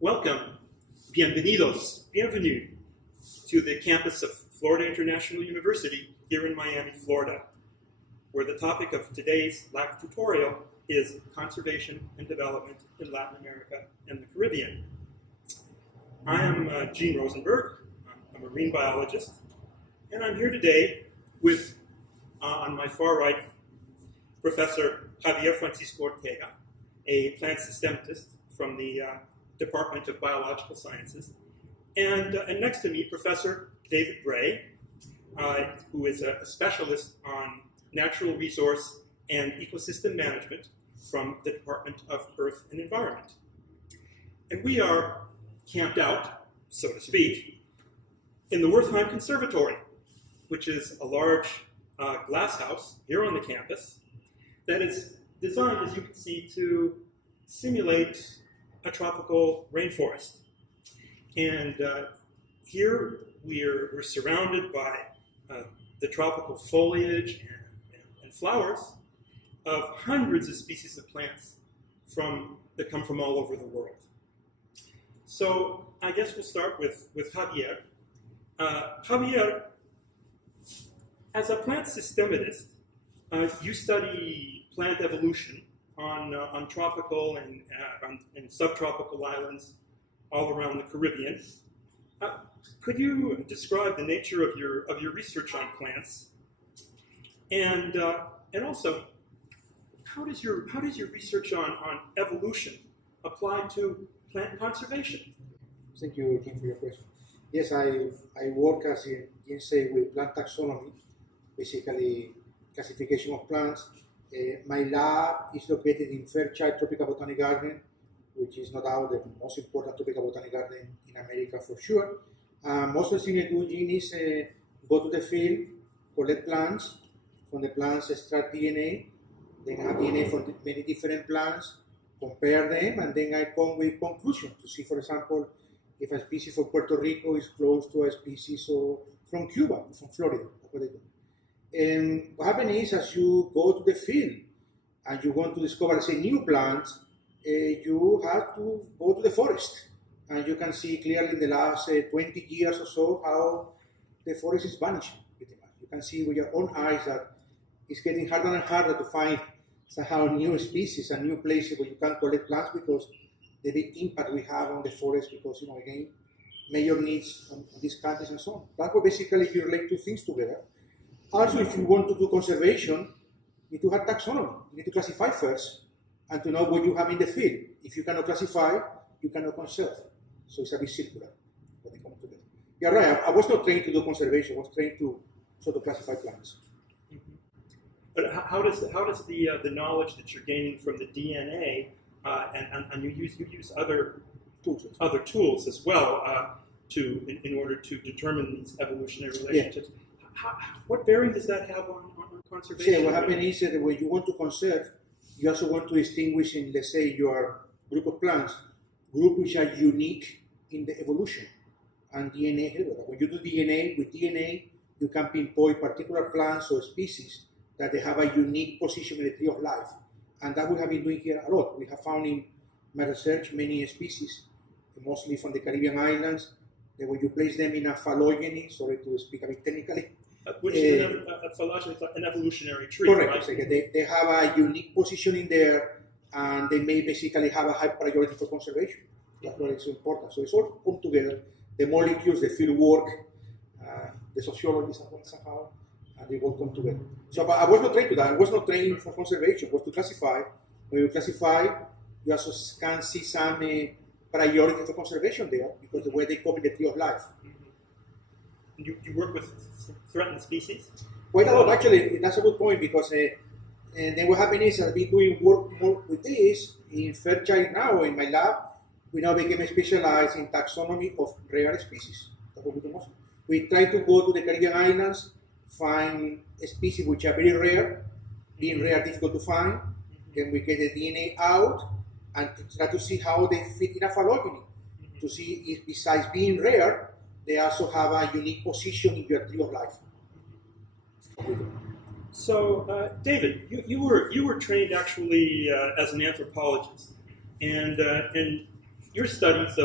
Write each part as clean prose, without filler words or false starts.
Welcome, bienvenidos, bienvenue to the campus of Florida International University here in Miami, Florida, where the topic of today's LACC tutorial is conservation and development in Latin America and the Caribbean. I am Gene Rosenberg. I'm a marine biologist, and I'm here today with, on my far right, Professor Javier Francisco-Ortega, a plant systematist from the Department of Biological Sciences, and next to me, Professor David Bray, who is a specialist on natural resource and ecosystem management from the Department of Earth and Environment. And we are camped out, so to speak, in the Wertheim Conservatory, which is a large glass house here on the campus that is designed, as you can see, to simulate a tropical rainforest. And here we're surrounded by the tropical foliage and flowers of hundreds of species of plants that come from all over the world. So I guess we'll start with Javier. Javier, as a plant systematist, you study plant evolution on tropical and subtropical islands all around the Caribbean. Could you describe the nature of your research on plants, and also how does your research on evolution apply to plant conservation? Thank you, Kim, for your question. Yes, I work as Jim said with plant taxonomy, basically classification of plants. My lab is located in Fairchild Tropical Botanic Garden, which is no doubt the most important tropical botanic garden in America for sure. Most of the thing I do, Gene, is go to the field, collect plants, from the plants extract DNA, then have DNA from many different plants, compare them, and then I come with conclusions to see, for example, if a species from Puerto Rico is close to a species from Cuba, from Florida. That's what I do. And what happens is, as you go to the field and you want to discover, say, new plants, you have to go to the forest. And you can see clearly in the last 20 years or so how the forest is vanishing pretty much. You can see with your own eyes that it's getting harder and harder to find somehow new species and new places where you can collect plants because the big impact we have on the forest because, again, major needs on these countries and so on. That's what basically you relate two things together. Also, if you want to do conservation, you need to have taxonomy. You need to classify first and to know what you have in the field. If you cannot classify, you cannot conserve. So it's a bit circular when they come together. You're right, I was not trained to do conservation, I was trained to sort of classify plants. Mm-hmm. But how does the knowledge that you're gaining from the DNA and you use other tools as well in order to determine these evolutionary relationships? Yeah. What bearing does that have on conservation? Yeah, what happens is that when you want to conserve, you also want to distinguish in, let's say, your group of plants, groups which are unique in the evolution. And DNA helps with that. When you do DNA, with DNA, you can pinpoint particular plants or species that they have a unique position in the tree of life. And that we have been doing here a lot. We have found in my research many species, mostly from the Caribbean islands, that when you place them in a phylogeny, sorry to speak a bit technically, which is a phylogeny, an evolutionary tree, correct, right? Exactly. They have a unique position in there, and they may basically have a high priority for conservation. That's why it's so important. So it's all come together. The molecules, the field work, the sociology somehow, and they all come together. So but I was not trained to that. I was not trained for conservation. It was to classify. When you classify, you also can see some priority for conservation there because the way they come in the tree of life. You work with threatened species? Quite a lot, actually. That's a good point because and then what happened is I've been doing work more with this in Fairchild now in my lab. We now became specialized in taxonomy of rare species. That's what we do most. We try to go to the Caribbean islands, find species which are very rare, being rare, difficult to find. Mm-hmm. Then we get the DNA out and try to see how they fit in a phylogeny. Mm-hmm. To see if besides being rare, they also have a unique position in your tree of life. So, David, you were trained actually as an anthropologist, and your studies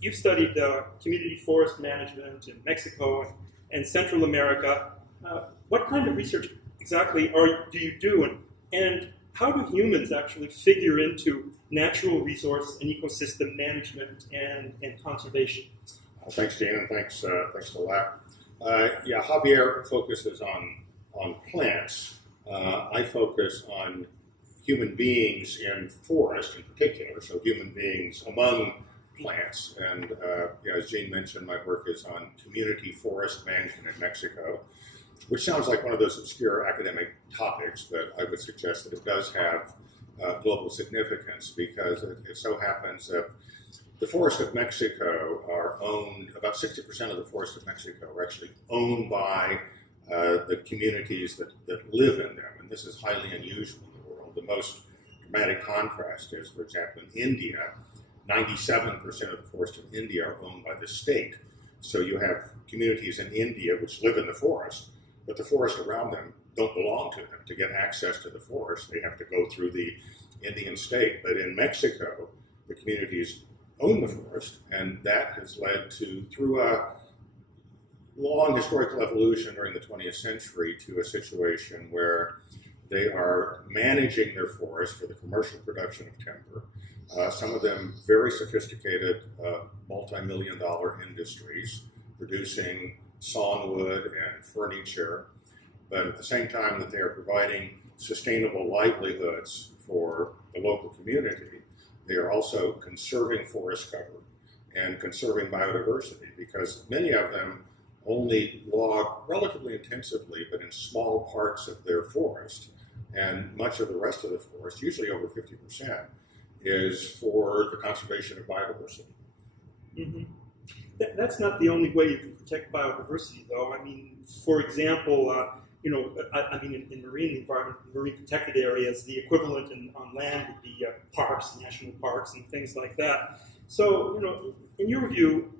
you've studied community forest management in Mexico and Central America. What kind of research exactly do you do, and how do humans actually figure into natural resource and ecosystem management and conservation? Thanks, Jan, and thanks to LACC. Javier focuses on plants. I focus on human beings in forest in particular, so human beings among plants. And as Jane mentioned, my work is on community forest management in Mexico, which sounds like one of those obscure academic topics, but I would suggest that it does have global significance, because it so happens that the forests of Mexico are owned, about 60% of the forests of Mexico are actually owned by the communities that live in them, and this is highly unusual in the world. The most dramatic contrast is, for example, in India, 97% of the forests in India are owned by the state. So you have communities in India which live in the forest, but the forest around them don't belong to them. To get access to the forest, they have to go through the Indian state. But in Mexico, the communities own the forest, and that has led to, through a long historical evolution during the 20th century, to a situation where they are managing their forests for the commercial production of timber. Some of them very sophisticated multi-million-dollar industries producing sawnwood and furniture, but at the same time that they are providing sustainable livelihoods for the local community, they are also conserving forest cover and conserving biodiversity, because many of them only log relatively intensively, but in small parts of their forest, and much of the rest of the forest, usually over 50%, is for the conservation of biodiversity. Mm-hmm. That's not the only way you can protect biodiversity, though. I mean, for example, in marine environment, marine protected areas, the equivalent on land would be parks, national parks, and things like that. So, in your view,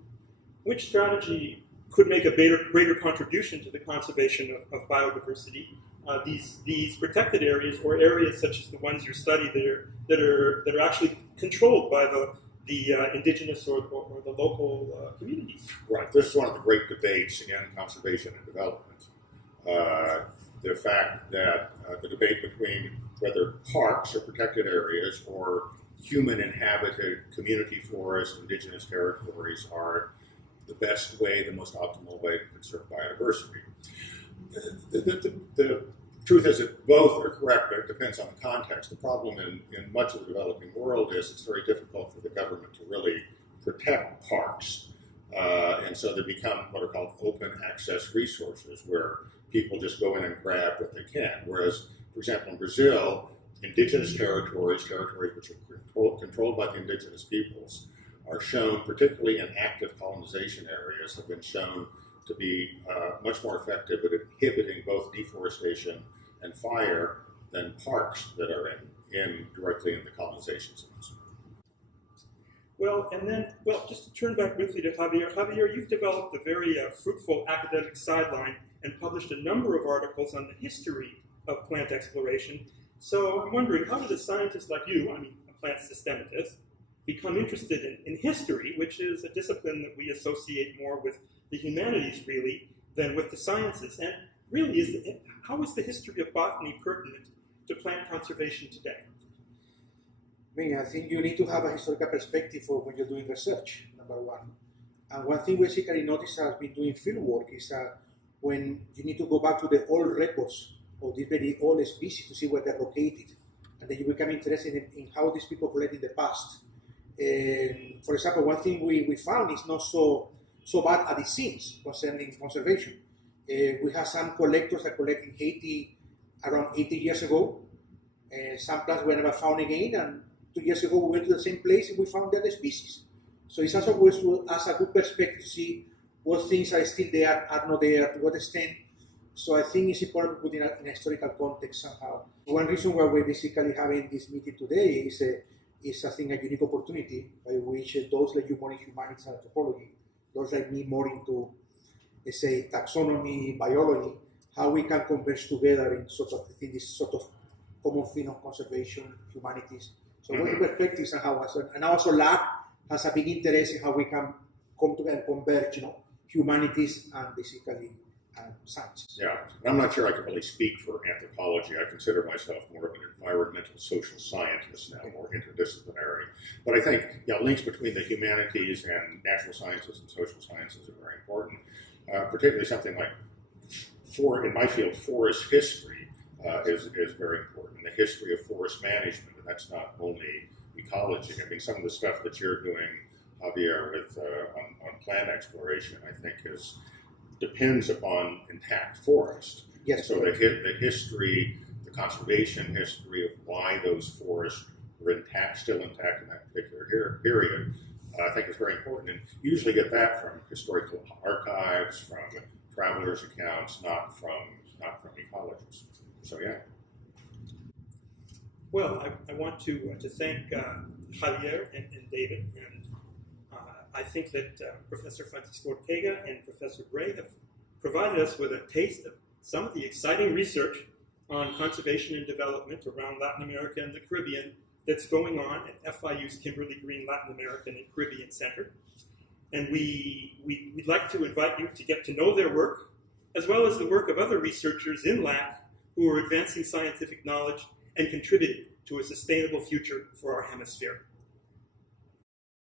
which strategy could make a greater contribution to the conservation of biodiversity? These protected areas, or areas such as the ones you study that are actually controlled by the indigenous or the local communities. Right. This is one of the great debates in conservation and development. The fact that the debate between whether parks are protected areas or human-inhabited community forests, indigenous territories are the best way, the most optimal way to conserve biodiversity. The truth is that both are correct, but it depends on the context. The problem in much of the developing world is it's very difficult for the government to really protect parks. And so they become what are called open access resources, where people just go in and grab what they can. Whereas, for example, in Brazil, indigenous territories which are controlled by the indigenous peoples, are shown, particularly in active colonization areas, have been shown to be much more effective at inhibiting both deforestation and fire than parks that are directly in the colonization zones. Well, just to turn back briefly to Javier. Javier, you've developed a very fruitful academic sideline and published a number of articles on the history of plant exploration. So I'm wondering, how did a scientist like you, a plant systematist, become interested in history, which is a discipline that we associate more with the humanities, really, than with the sciences? And really, how is the history of botany pertinent to plant conservation today? I think you need to have a historical perspective for when you're doing research, number one. And one thing we basically noticed as been doing field work is that when you need to go back to the old records of these very old species to see where they're located, and then you become interested in how these people collected in the past. For example, one thing we found is not so bad as it seems concerning conservation. We have some collectors that collect in Haiti around 80 years ago. Some plants were never found again, and 2 years ago we went to the same place and we found the other species. So it's also good to us a good perspective to see what things are still there, are not there, to what extent. So I think it's important to put in a historical context somehow. One reason why we're basically having this meeting today is I think a unique opportunity by which those like you more in humanities and anthropology, those like me more into, let's say, taxonomy, biology, how we can converge together in this sort of common theme of conservation, humanities. So what are the perspectives and how, and also LACC has a big interest in how we can come together and converge, humanities and basically science. Yeah, and I'm not sure I can really speak for anthropology. I consider myself more of an environmental social scientist now, more interdisciplinary. But I think links between the humanities and natural sciences and social sciences are very important. Particularly something like, in my field, forest history is very important. The history of forest management, and that's not only ecology. I mean, some of the stuff that you're doing, Javier, with on plant exploration, I think depends upon intact forest. Yes. So the history, the conservation history of why those forests were still intact in that particular period, I think is very important. And you usually get that from historical archives, from travelers' accounts, not from ecologists. So yeah. Well, I want to thank Javier and David, and I think that Professor Francisco-Ortega and Professor Bray have provided us with a taste of some of the exciting research on conservation and development around Latin America and the Caribbean that's going on at FIU's Kimberly Green Latin American and Caribbean Center. And we'd like to invite you to get to know their work, as well as the work of other researchers in LACC who are advancing scientific knowledge and contributing to a sustainable future for our hemisphere.